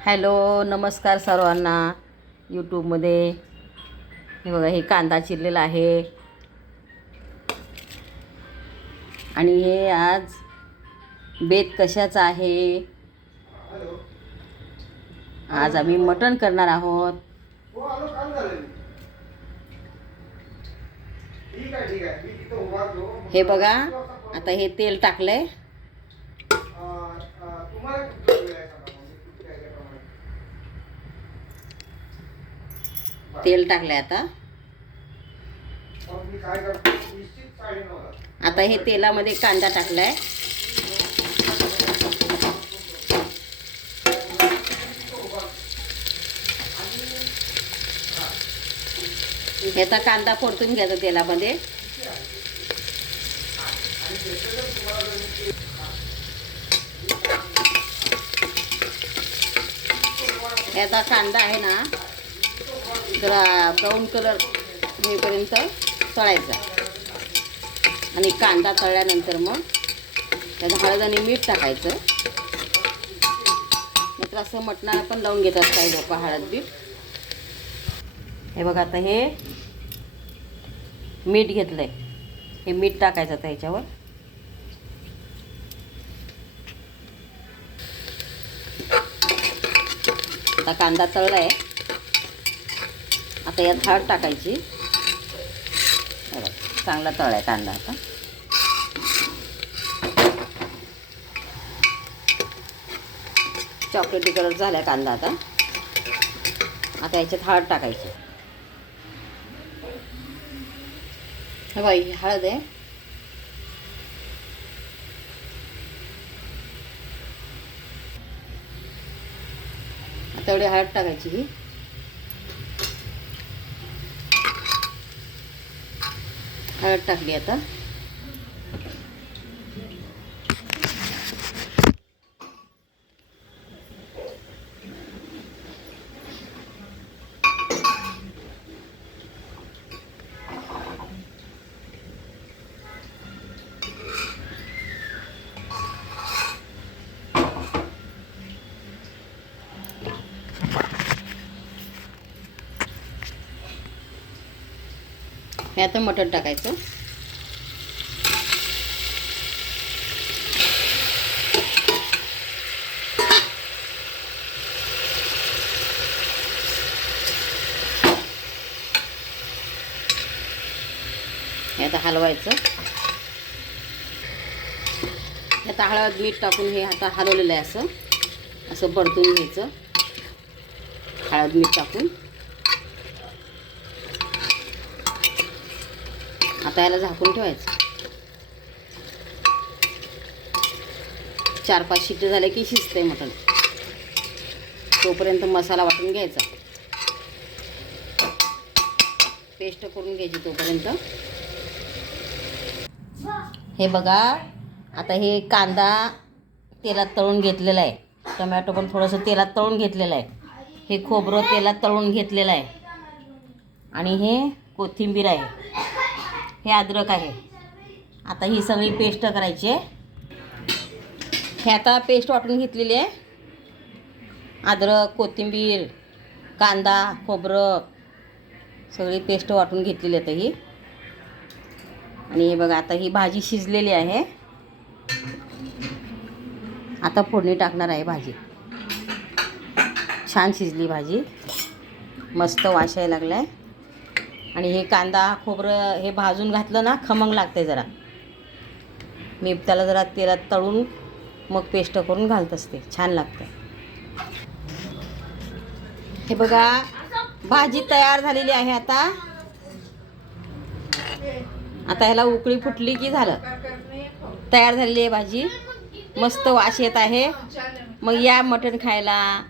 Hello, नमस्कार सर्वांना. यूट्यूबमध्ये हे बघा, हे कांदा चिरलेला आहे आणि हे आज बेत कशाचा आहे. आज आम्ही मटण करणार आहोत. हे बघा, आता हे तेल टाकलंय. तेल टाकलंय आता हे तेलामध्ये कांदा टाकलाय. ह्याचा कांदा परतून घ्यायचा तेलामध्ये. ह्याचा कांदा आहे ना, जरा ब्राऊन कलर होईपर्यंत तळायचा आणि कांदा तळल्यानंतर मग त्यात हळद आणि मीठ टाकायचं. नंतर असं मटणाला पण लावून घेतात काही लोक हळद मीठ. हे बघा, आता हे मीठ घेतलंय, हे मीठ टाकायचं आता ह्याच्यावर. आता कांदा तळलाय, आता यात हळद टाकायची. चांगला तळाय कांदा. आता चॉकलेटी कलर झालाय कांदा. आता याच्यात हळद टाकायची. हे बाई, हळद आहे. आता एवढी हळद टाकायची. ही हळद टाकली. आता हे आता मटण टाकायचं. हे आता हलवायचं. आता हळद मीठ टाकून हे आता हलवलेलं आहे. असं असं परतून घ्यायचं हळद मीठ टाकून. आता याला झाकून ठेवायचं. 4-5 शिट्टे झाले की शिजतंय मटण. तोपर्यंत मसाला वाटून घ्यायचा, पेस्ट करून घ्यायची तोपर्यंत. हे बघा, आता हे कांदा तेलात तळून घेतलेला आहे. टोमॅटो पण थोडंसं तेलात तळून घेतलेलं आहे. हे खोबरं तेलात तळून घेतलेलं आहे आणि हे कोथिंबीर आहे. हे अद्रक आहे. आता ही सगळी पेस्ट करायची आहे. हे आता पेस्ट वाटून घेतलेली आहे. अद्रक, कोथिंबीर, कांदा, खोबरं सगळी पेस्ट वाटून घेतलेली आहे ही. आणि हे बघा, आता ही भाजी शिजलेली आहे. आता फोडणी टाकणार आहे भाजी. छान शिजली भाजी, मस्त वास यायला लागला आहे. आणि हे कांदा खोबरं हे भाजून घातलं ना, खमंग लागते जरा. मी त्याला जरा तेलात तळून मग पेस्ट करून घालत असते, छान लागते. हे बघा, भाजी तयार झालेली आहे. आता ह्याला उकळी फुटली की झालं, तयार झालेली आहे भाजी. मस्त वास येत आहे. मग या मटण खायला.